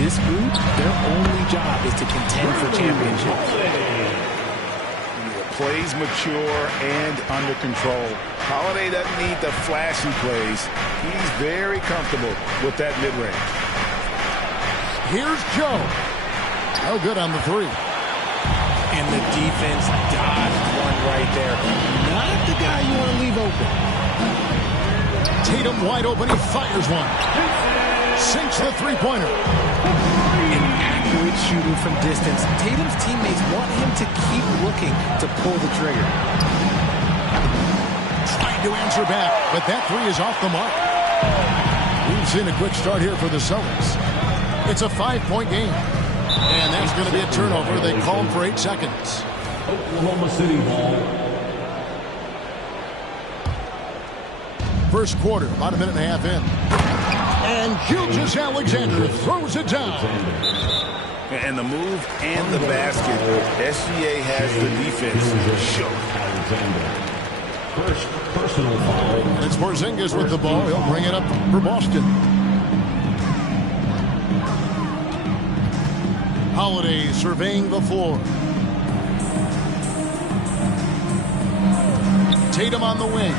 this group, their only job is to contend for championships. The plays mature and under control. Holiday doesn't need the flashy plays. He's very comfortable with that mid-range. Here's Joe. No good on the three. And the defense dodged one right there. Not the guy you want to leave open. Tatum wide open. He fires one. Sinks the three-pointer. An accurate shooting from distance. Tatum's teammates want him to keep looking to pull the trigger. Trying to answer back, but that three is off the mark. We've seen a quick start here for the Celtics. It's a 5-point game. And that's going to be a turnover. They called for 8 seconds. Oklahoma City ball. First quarter, about a minute and a half in. And Gilgeous-Alexander throws it down. And the move and the basket. SGA has the defense shook. First personal foul. And it's Porzingis with the ball. He'll bring it up for Boston. Holiday surveying the floor. Tatum on the wing.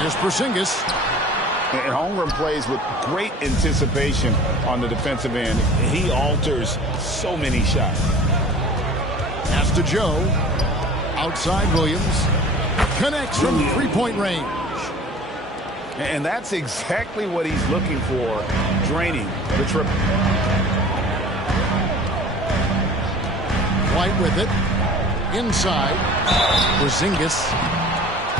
Here's Porzingis. And Holmgren plays with great anticipation on the defensive end. He alters so many shots. Pass to Joe. Outside Williams. Connects from three-point range. And that's exactly what he's looking for, draining the triple. White with it. Inside. Porzingis.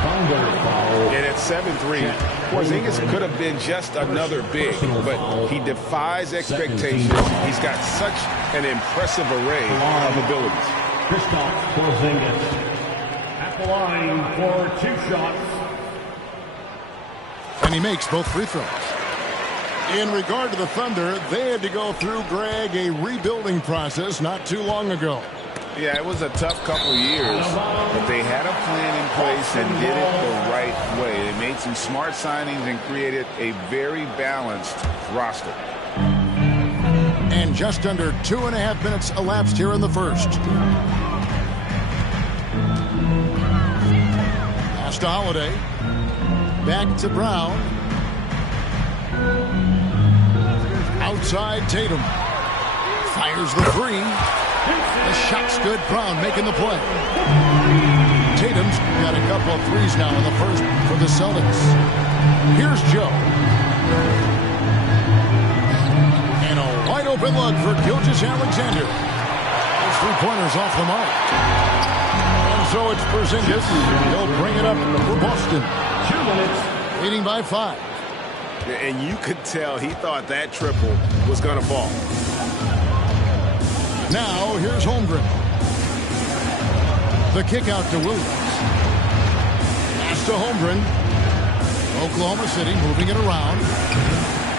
And at 7-3, Porzingis could have been just another big, but he defies expectations. He's got such an impressive array of abilities. Kristaps Porzingis at the line for 2 shots. And he makes both free throws. In regard to the Thunder, they had to go through, Greg, a rebuilding process not too long ago. Yeah, it was a tough couple years, but they had a plan in place and did it the right way. They made some smart signings and created a very balanced roster. And just under 2.5 minutes elapsed here in the first. Pass to Holiday. Back to Brown. Outside Tatum. Fires the three. The shot's good. Brown making the play. Tatum's got a couple of threes now in the first for the Celtics. Here's Joe. And a wide open look for Gilgeous-Alexander. Those three-pointers off the mark. And so it's Porzingis. He'll bring it up for Boston. 2 minutes. Leading by 5. And you could tell he thought that triple was going to fall. Now, here's Holmgren. The kick out to Williams. Pass to Holmgren. Oklahoma City moving it around.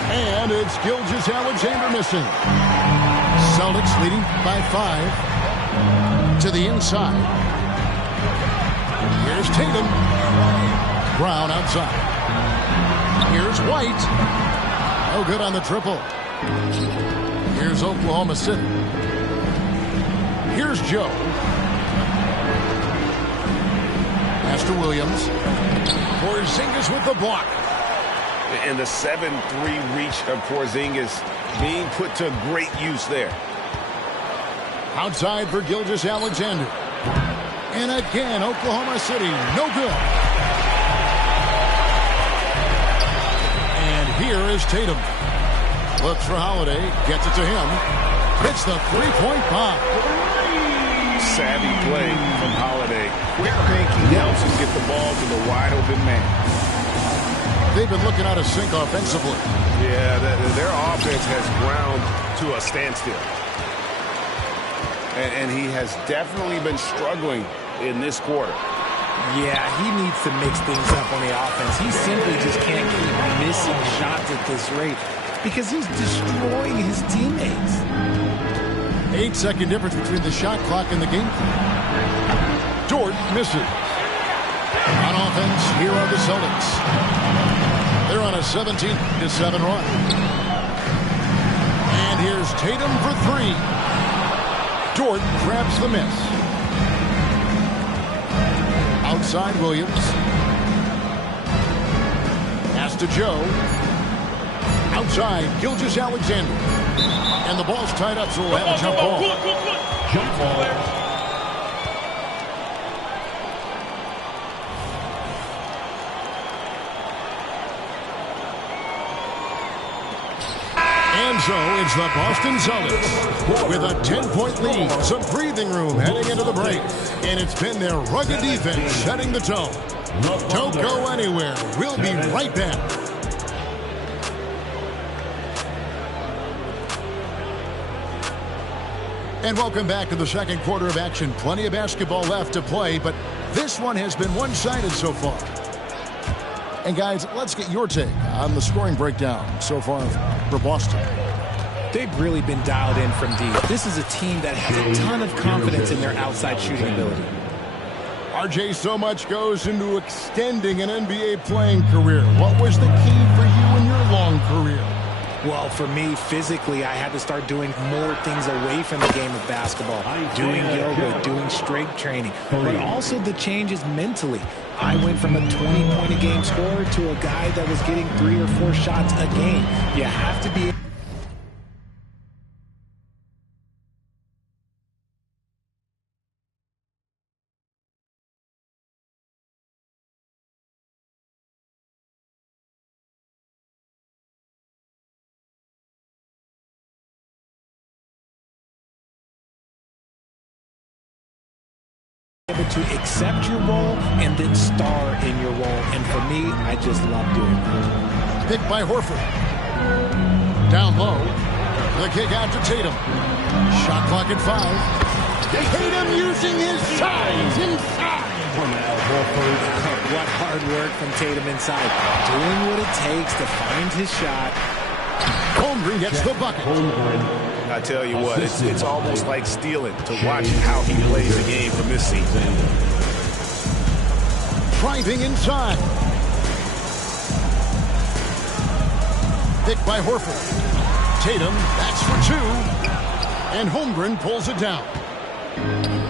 And it's Gilgeous-Alexander missing. Celtics leading by 5. To the inside. Here's Tatum. Brown outside. Here's White. No good on the triple. Here's Oklahoma City. Here's Joe. Pass to Williams. Porzingis with the block. And the 7-3 reach of Porzingis being put to great use there. Outside for Gilgeous-Alexander. And again, Oklahoma City, no good. And here is Tatum. Looks for Holiday, gets it to him. Hits the three-point bomb. Savvy play from Holiday. Quick thinking helps him get the ball to the wide-open man. They've been looking out of sync offensively. Yeah, their offense has ground to a standstill. And he has definitely been struggling in this quarter. Yeah, he needs to mix things up on the offense. He simply just can't keep missing shots at this rate because he's destroying his teammates. 8-second difference between the shot clock and the game clock. Dort misses. On offense, here are the Celtics. They're on a 17-7 run. here's Tatum for three. Dort grabs the miss. Outside Williams. Pass to Joe. Outside Gilgeous-Alexander. And the ball's tied up, so we'll have a jump ball. Jump ball. And so it's the Boston Celtics with a 10-point lead. Some breathing room heading into the break. And it's been their rugged defense setting the tone. Don't go anywhere. We'll be right back. And welcome back to the second quarter of action. Plenty of basketball left to play, but this one has been one-sided so far. And guys, let's get your take on the scoring breakdown so far for Boston. They've really been dialed in from deep. This is a team that has a ton of confidence in their outside shooting ability. RJ, so much goes into extending an NBA playing career. What was the key for you in your long career? Well, for me, physically, I had to start doing more things away from the game of basketball. Doing yoga, doing strength training, but also the changes mentally. I went from a 20-point-a-game scorer to a guy that was getting 3 or 4 shots a game. You have to be... to accept your role and then star in your role. And for me, I just love doing that. Picked by Horford. Down low. The kick out to Tatum. Shot clock at 5. Tatum using his size inside. What hard work from Tatum inside. Doing what it takes to find his shot. Holmgren gets the bucket. I tell you what, it's almost like stealing to watch how he plays the game from this season. Driving inside. Picked by Horford. Tatum, that's for 2. And Holmgren pulls it down.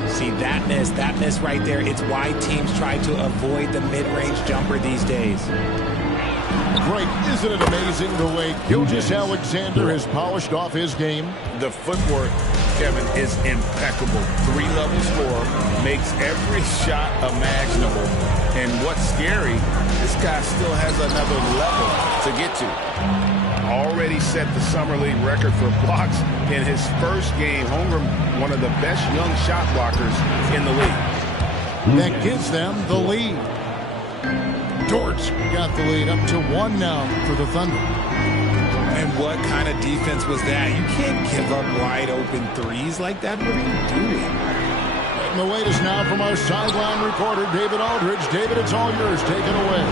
See, that miss right there, it's why teams try to avoid the mid-range jumper these days. Great. Isn't it amazing the way Gilgeous-Alexander has polished off his game? The footwork, Kevin, is impeccable. 3-level scorer, makes every shot imaginable. And what's scary, this guy still has another level to get to. Already set the Summer League record for blocks in his first game. Holmgren, one of the best young shot blockers in the league. That gives them the lead. Dort's got the lead up to 1 now for the Thunder. And what kind of defense was that? You can't give up wide open threes like that. What are you doing? And the wait is now from our sideline reporter, David Aldridge. David, it's all yours. Take it away.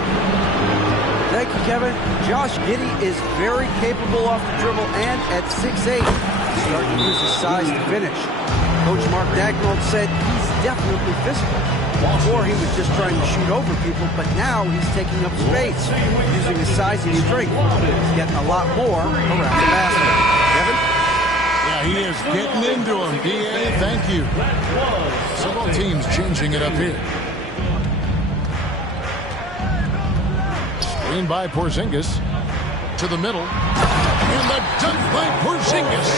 Thank you, Kevin. Josh Giddey is very capable off the dribble and at 6'8", he's starting to use his size to finish. Coach Mark Daigneault said he's definitely physical. Before, he was just trying to shoot over people, but now he's taking up space, using his size and strength. He's getting a lot more around the basket. Kevin? Yeah, he is getting into him. D.A., thank you. Several teams changing it up here. Screen by Porzingis. To the middle. And the dunk by Porzingis.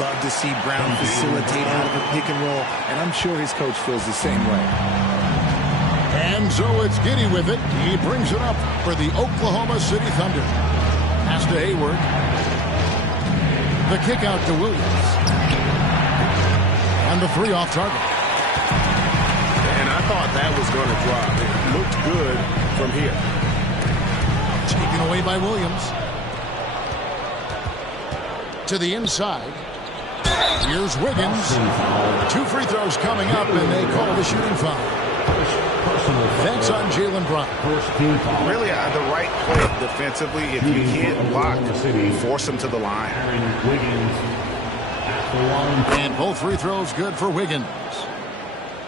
Love to see Brown facilitate out of a pick and roll, and I'm sure his coach feels the same way. And so it's Giddey with it. He brings it up for the Oklahoma City Thunder. Pass to Hayward. The kick out to Williams. And the 3 off target. And I thought that was going to drop. It looked good from here. Taken away by Williams. To the inside. Here's Wiggins. 2 free throws coming up, and they call the shooting foul. That's on Jaylen Brown. Really the right play defensively. If you can't block, force him to the line. And both free throws good for Wiggins.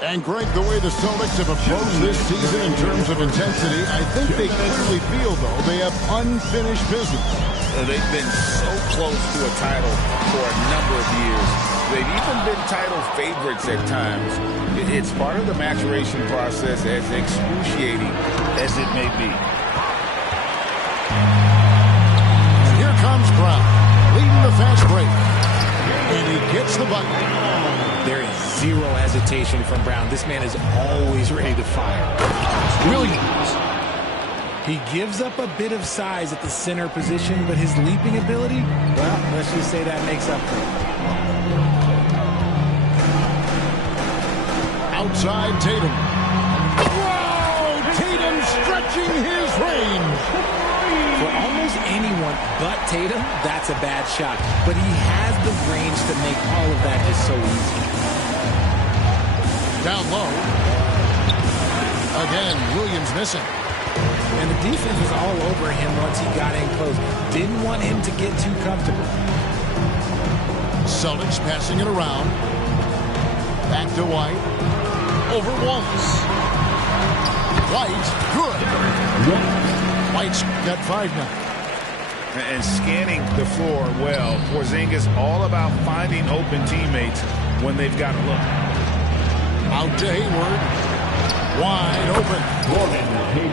And Greg, the way the Celtics have approached this season in terms of intensity, I think they clearly feel, though, they have unfinished business. They've been so close to a title for a number of years. They've even been title favorites at times. It's part of the maturation process, as excruciating as it may be. And here comes Brown, leading the fast break. And he gets the button. There is zero hesitation from Brown. This man is always ready to fire. Williams. He gives up a bit of size at the center position, but his leaping ability, well, let's just say that makes up for it. Outside Tatum. Whoa! Tatum stretching his range. For almost anyone but Tatum, that's a bad shot. But he has the range to make all of that just so easy. Down low. Again, Williams missing. And the defense was all over him once he got in close. Didn't want him to get too comfortable. Celtics passing it around. Back to White. Over Wallace. White, good. White's got 5 now. And scanning the floor well. Porzingis all about finding open teammates when they've got a look. Out to Hayward. Wide open.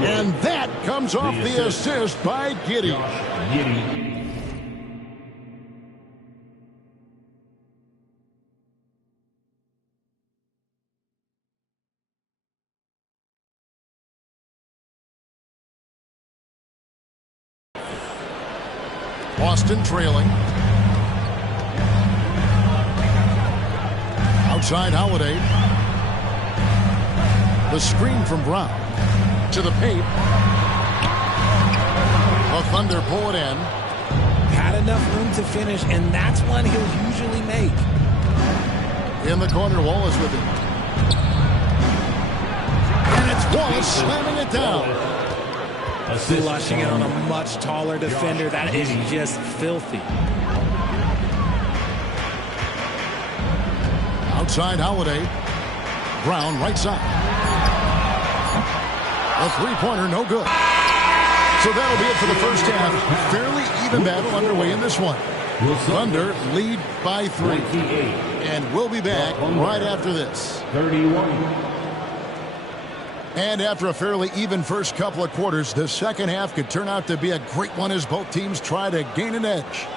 And that comes off the assist by Giddey. Boston trailing. Outside Holiday. The screen from Brown. To the paint. The Thunder pull it in. Had enough room to finish, and that's one he'll usually make. In the corner, Wallace with it. And it's Wallace slamming it down. Flushing it on a much taller defender. That is just filthy. Outside Holiday. Brown right side. A three-pointer, no good. So that'll be it for the first half. Fairly even battle underway in this one. Thunder lead by 3. And we'll be back right after this. 31. And after a fairly even first couple of quarters, the second half could turn out to be a great one as both teams try to gain an edge.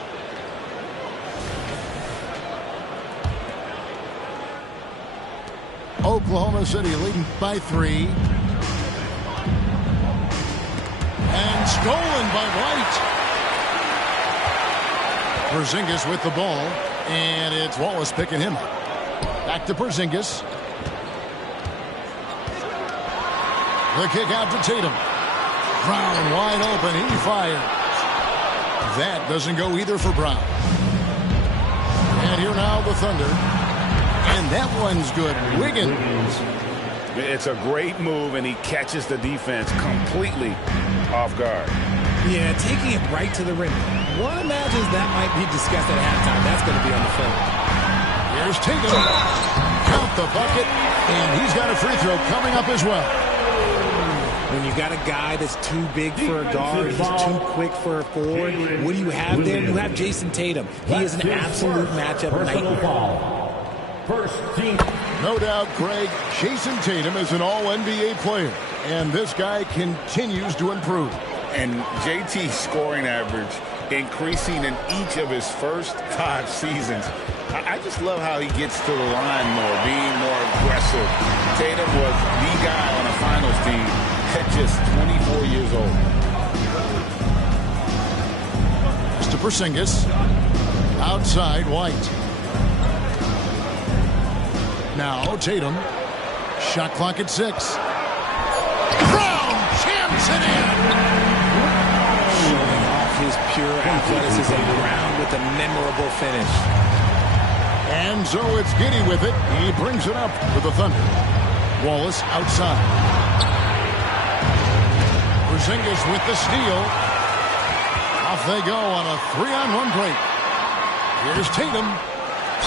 Oklahoma City leading by 3. And stolen by White. Porzingis with the ball. And it's Wallace picking him up. Back to Porzingis. The kick out to Tatum. Brown wide open. He fires. That doesn't go either for Brown. And here now the Thunder. And that one's good. Wiggins. It's a great move, and he catches the defense completely off guard. Yeah, taking it right to the rim. One imagines that might be discussed at halftime. That's going to be on the film. Here's Tatum. Count the bucket. And he's got a free throw coming up as well. When you got a guy that's too big for a guard, he's too quick for a forward, what do you have there? You have Jason Tatum. He is an absolute matchup nightmare. First team. No doubt, Greg, Jason Tatum is an all-NBA player. And this guy continues to improve. And JT's scoring average increasing in each of his first 5 seasons. I just love how he gets to the line more, being more aggressive. Tatum was the guy on a finals team at just 24 years old. Mr. Porzingis. Outside, White. Now Tatum. Shot clock at 6. Brown jams it in. Showing off his pure athleticism. Brown with a memorable finish. And so it's Giddey with it. He brings it up for the Thunder. Wallace outside. Porzingis with the steal. Off they go on a 3-on-1 break. Here's Tatum.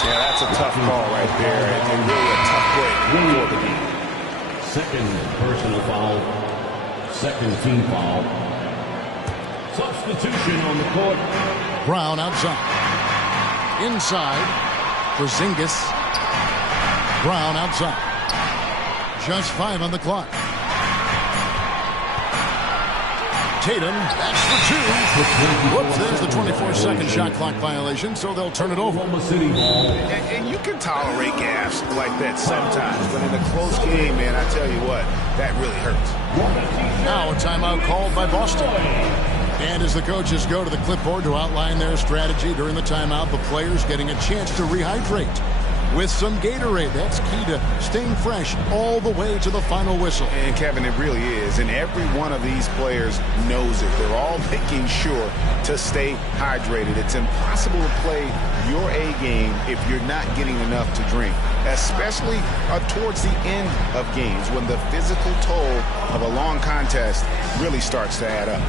Yeah, that's a tough call right there, and really a tough break for the game. Second personal foul. Second team foul. Substitution on the court. Brown outside. Inside. Porzingis. Brown outside. Just 5 on the clock. Tatum, that's for 2. Whoops, there's the 24-second shot clock violation, so they'll turn it over. And you can tolerate gaffes like that sometimes, but in a close game, man, I tell you what, that really hurts. Now a timeout called by Boston. And as the coaches go to the clipboard to outline their strategy during the timeout, the players getting a chance to rehydrate with some Gatorade. That's key to staying fresh all the way to the final whistle. And, Kevin, it really is. And every one of these players knows it. They're all making sure to stay hydrated. It's impossible to play your A game if you're not getting enough to drink, especially towards the end of games when the physical toll of a long contest really starts to add up.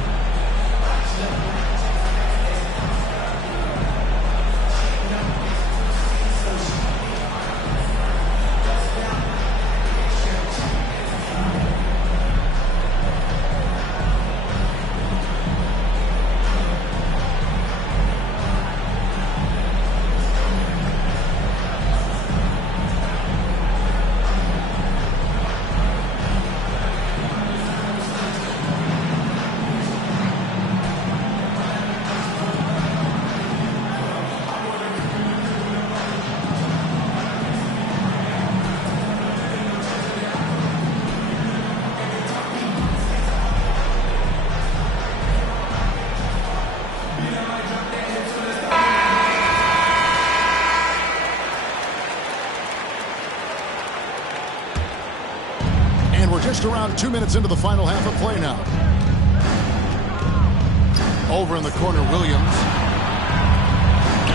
Just around 2 minutes into the final half of play now. Over in the corner, Williams.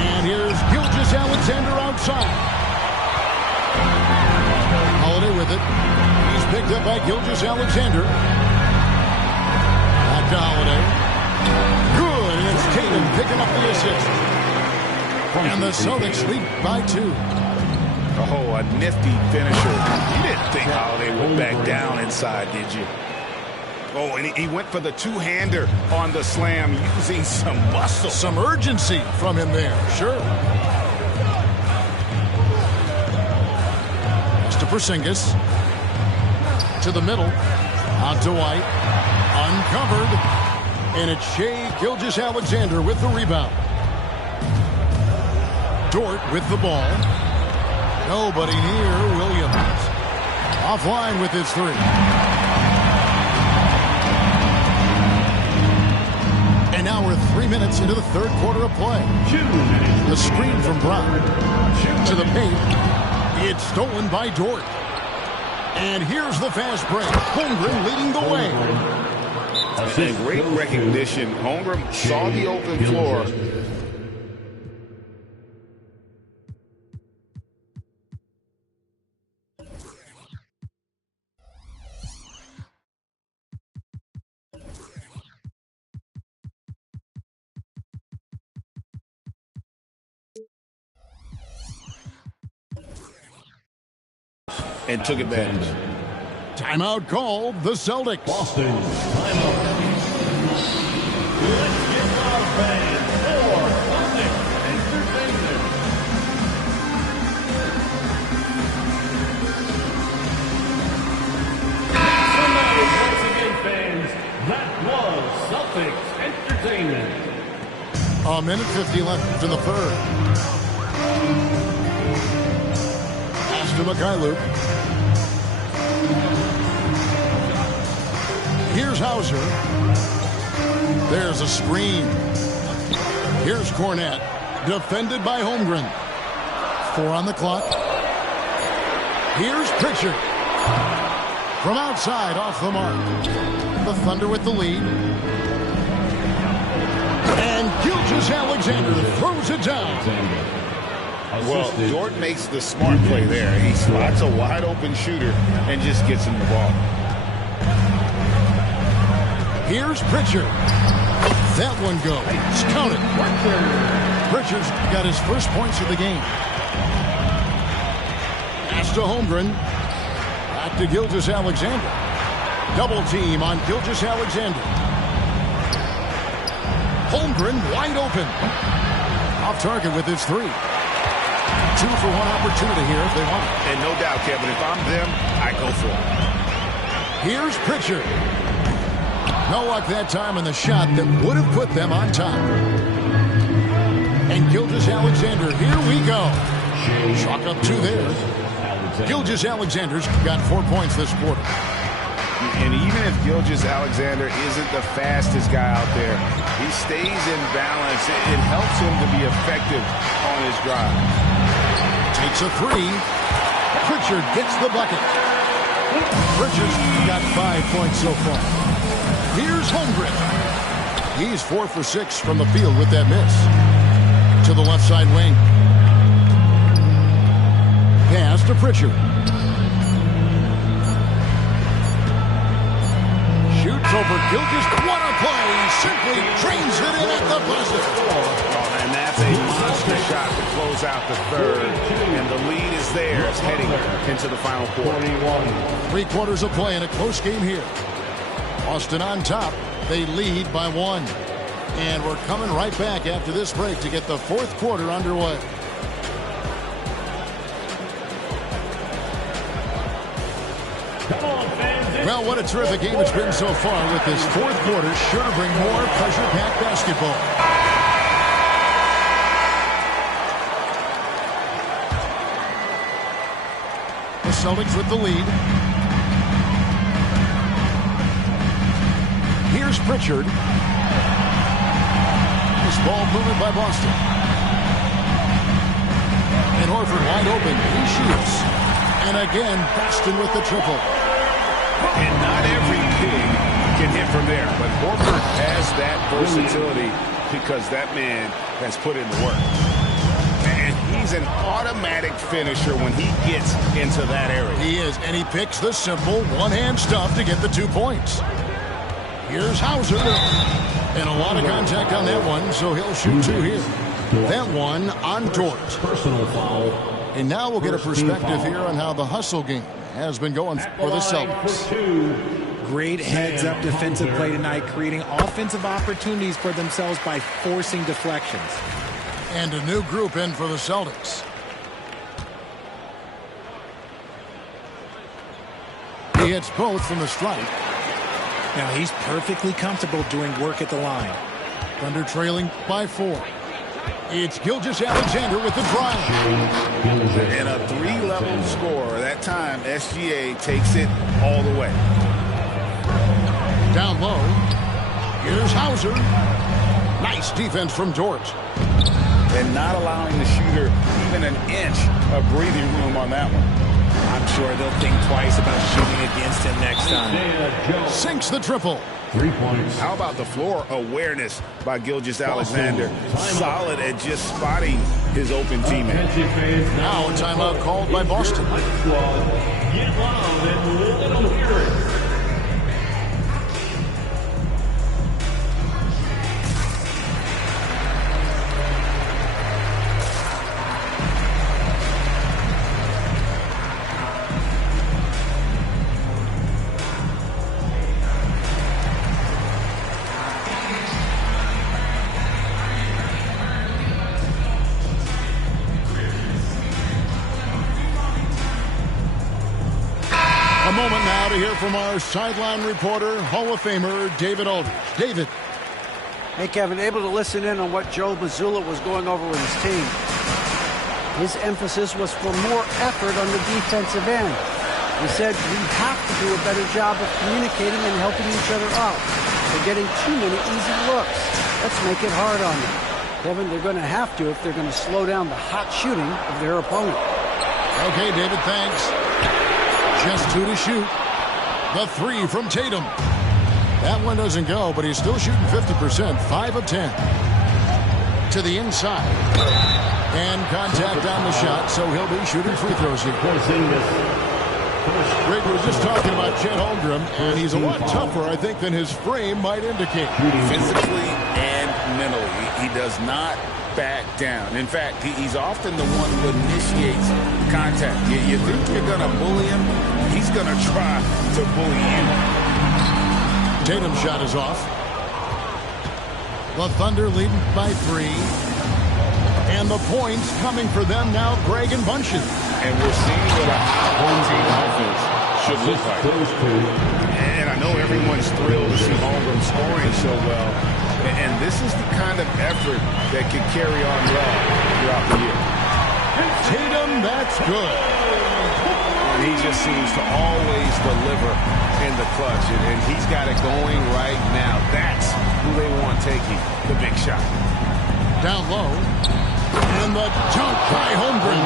And here's Gilgeous-Alexander outside. Holiday with it. He's picked up by Gilgeous-Alexander. Back to Holiday. Good, and it's Tatum picking up the assist. And the Celtics lead by 2. Oh, a nifty finisher. You didn't think Holiday would back down inside, did you? Oh, and he went for the two-hander on the slam using some muscle. Some urgency from him there, sure. It's to Porzingis. To the middle. Out to White. Uncovered. And it's Shai Gilgeous-Alexander with the rebound. Dort with the ball. Nobody near Williams. Offline with his 3. And now we're 3 minutes into the third quarter of play. The screen from Brown. To the paint. It's stolen by Dort. And here's the fast break. Holmgren leading the way. And great recognition. Holmgren saw the open floor. And took advantage. Timeout called the Celtics. Boston, timeout. Let's get our fans for Celtics entertainment. Tonight, once again, fans, that was Celtics entertainment. A minute 50 left in the third. Pass to Mikhailuk. Here's Hauser. There's a screen. Here's Cornette. Defended by Holmgren. 4 on the clock. Here's Pritchard. From outside, off the mark. The Thunder with the lead. And Gilgeous-Alexander throws it down. Well, Dort makes the smart play there. He spots a wide-open shooter and just gets him the ball. Here's Pritchard. That one goes. Counted. Pritchard's got his first points of the game. Pass to Holmgren. Back to Gilgeous-Alexander. Double team on Gilgeous-Alexander. Holmgren wide open. Off target with his three. 2 for 1 opportunity here if they want it. And no doubt, Kevin, if I'm them, I go for it. Here's Pritchard. No luck that time on the shot that would have put them on top. And Gilgeous-Alexander, here we go. Chalk up 2 there. Gilgeous-Alexander's got 4 points this quarter. And even if Gilgeous-Alexander isn't the fastest guy out there, he stays in balance. It helps him to be effective on his drive. Takes a 3. Pritchard gets the bucket. Pritchard's got 5 points so far. Here's Holmgren. He's 4 for 6 from the field with that miss. To the left side wing. Pass to Pritchard. Shoots over Gilgeous. What a play! Simply drains it in at the buzzer. And that's a monster shot to close out the third. And the lead is theirs heading into the final quarter. 3 quarters of play in a close game here. Austin on top. They lead by 1. And we're coming right back after this break to get the 4th quarter underway. Well, what a terrific game it's been so far, with this 4th quarter sure to bring more pressure-packed basketball. The Celtics with the lead. Here's Pritchard. This ball movement by Boston. And Horford wide open. He shoots. And again, Boston with the triple. And not every pig can hit from there, but Horford has that versatility because that man has put in the work. And he's an automatic finisher when he gets into that area. He is, and he picks the simple one-hand stuff to get the 2 points. Here's Hauser. And a lot of contact on that one, so he'll shoot 2 here. That one on Dort. Personal foul. And now we'll get a perspective here on how the hustle game has been going for the Celtics. Great heads-up defensive play tonight, creating offensive opportunities for themselves by forcing deflections. And a new group in for the Celtics. He hits both from the stripe. Now he's perfectly comfortable doing work at the line. Thunder trailing by 4. It's Gilgeous-Alexander with the drive. And a 3-level score. That time, SGA takes it all the way. Down low. Here's Hauser. Nice defense from Dort. And not allowing the shooter even an inch of breathing room on that one. I'm sure they'll think twice about shooting against him next time. Sinks the triple. 3 points. How about the floor awareness by Gilgeous-Alexander? Solid at just spotting his open teammate. Now a timeout called by Boston. Get loud and let them hear it. Moment now to hear from our sideline reporter, Hall of Famer David Aldridge. David. Hey, Kevin, able to listen in on what Joe Mazzulla was going over with his team. His emphasis was for more effort on the defensive end. He said we have to do a better job of communicating and helping each other out. They're getting too many easy looks. Let's make it hard on them. Kevin, they're going to have to if they're going to slow down the hot shooting of their opponent. Okay, David, thanks. Just 2 to shoot. The 3 from Tatum. That one doesn't go, but he's still shooting 50%, 5 of 10. To the inside. And contact on the shot, so he'll be shooting free throws here. Greg was just talking about Chet Holmgren, and he's a lot tougher, I think, than his frame might indicate. Physically and mentally, he does not back down. In fact, he's often the one who initiates contact. You think you're going to bully him? He's going to try to bully you. Tatum's shot is off. The Thunder leading by 3. And the points coming for them now, Greg and Bunches. And we're seeing what a home team offense should look like. And I know everyone's thrilled to see Holmgren scoring so well. And this is the kind of effort that can carry on well throughout the year. Tatum, that's good. And he just seems to always deliver in the clutch. And he's got it going right now. That's who they want taking the big shot. Down low. And the dunk by Holmgren.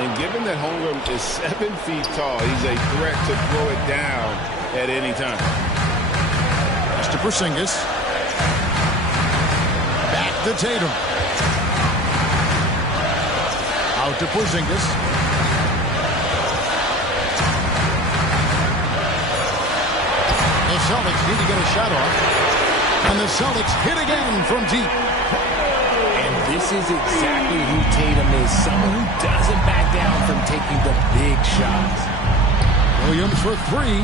And given that Holmgren is 7 feet tall, he's a threat to throw it down at any time. To Porzingis. Back to Tatum. Out to Porzingis. The Celtics need to get a shot off. And the Celtics hit again from deep. And this is exactly who Tatum is. Someone who doesn't back down from taking the big shots. Williams for 3.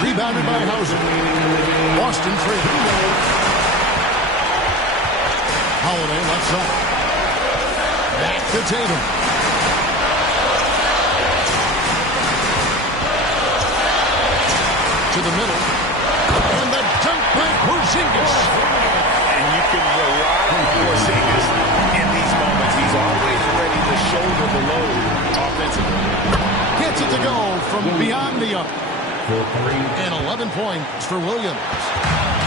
Rebounded by Hauser. Boston free. Holiday left side. Back to Tatum. To the middle. And the dunk by Porzingis. And you can rely on Porzingis in these moments. He's always ready to shoulder the load offensively. Gets it to go from beyond the arc. And 11 points for Williams.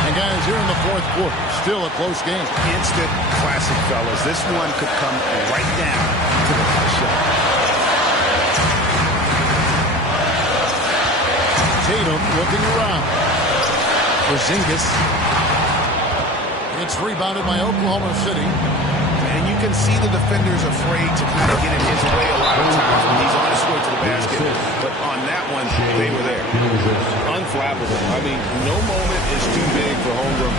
And guys, here in the fourth quarter, still a close game. Instant classic, fellas. This one could come right down to the last shot. Tatum looking around. Porzingis. It's rebounded by Oklahoma City. And you can see the defenders afraid to kind of get in his way a lot of times when he's on his way to the basket. But on that one, they were there. Unflappable. I mean, no moment is too big for Holmgren.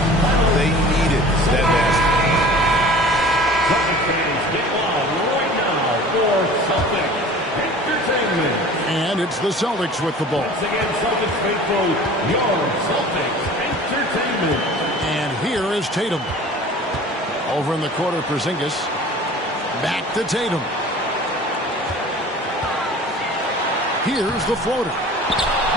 They needed that basket. Celtic fans, get loud right now for Celtic Entertainment. And it's the Celtics with the ball. Once again, Celtics faithful, your Celtics Entertainment. And here is Tatum. Over in the corner, Porzingis. Back to Tatum. Here's the floater.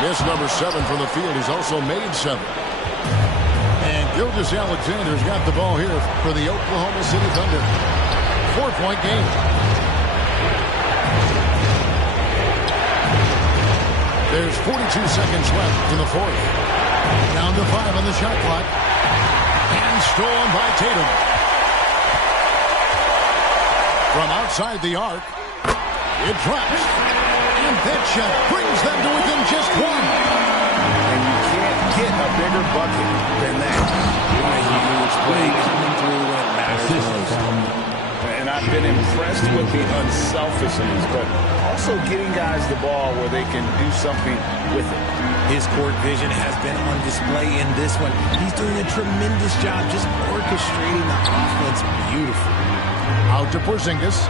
Miss number 7 from the field. He's also made 7. And Gilgeous-Alexander's got the ball here for the Oklahoma City Thunder. 4-point game. There's 42 seconds left in the fourth. Down to 5 on the shot clock. And stolen by Tatum. From outside the arc, it drops. And that shot brings them to within just 1. And you can't get a bigger bucket than that. A huge play coming through when it matters most. And I've been impressed with the unselfishness, but also getting guys the ball where they can do something with it. His court vision has been on display in this one. He's doing a tremendous job just orchestrating the offense beautifully. Out to Porzingis.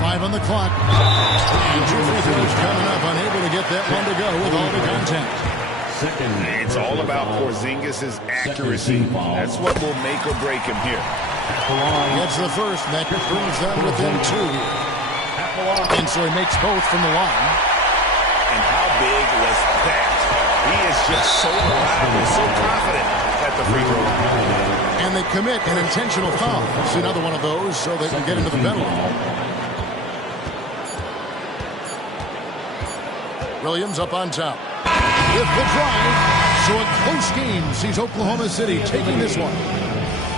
5 on the clock. And 2 free throws coming up. Unable to get that one to go with all the contact. It's all about Porzingis' accuracy. That's what will make or break him here. Gets the first. That brings them within 2 here. And so he makes both from the line. And how big was that? He is just so reliable, so confident at the free throw line. And they commit an intentional foul. It's another one of those so they can get into the penalty. Williams up on top. With the drive. So a close game sees Oklahoma City taking this one.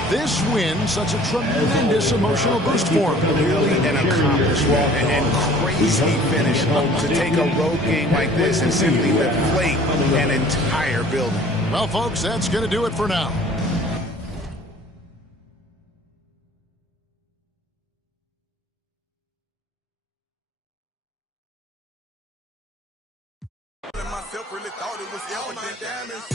This win, such a tremendous emotional boost for him. Really an accomplishment and crazy finish to take a road game like this and simply deflate an entire building. Well, folks, that's going to do it for now. Myself really thought it was evident.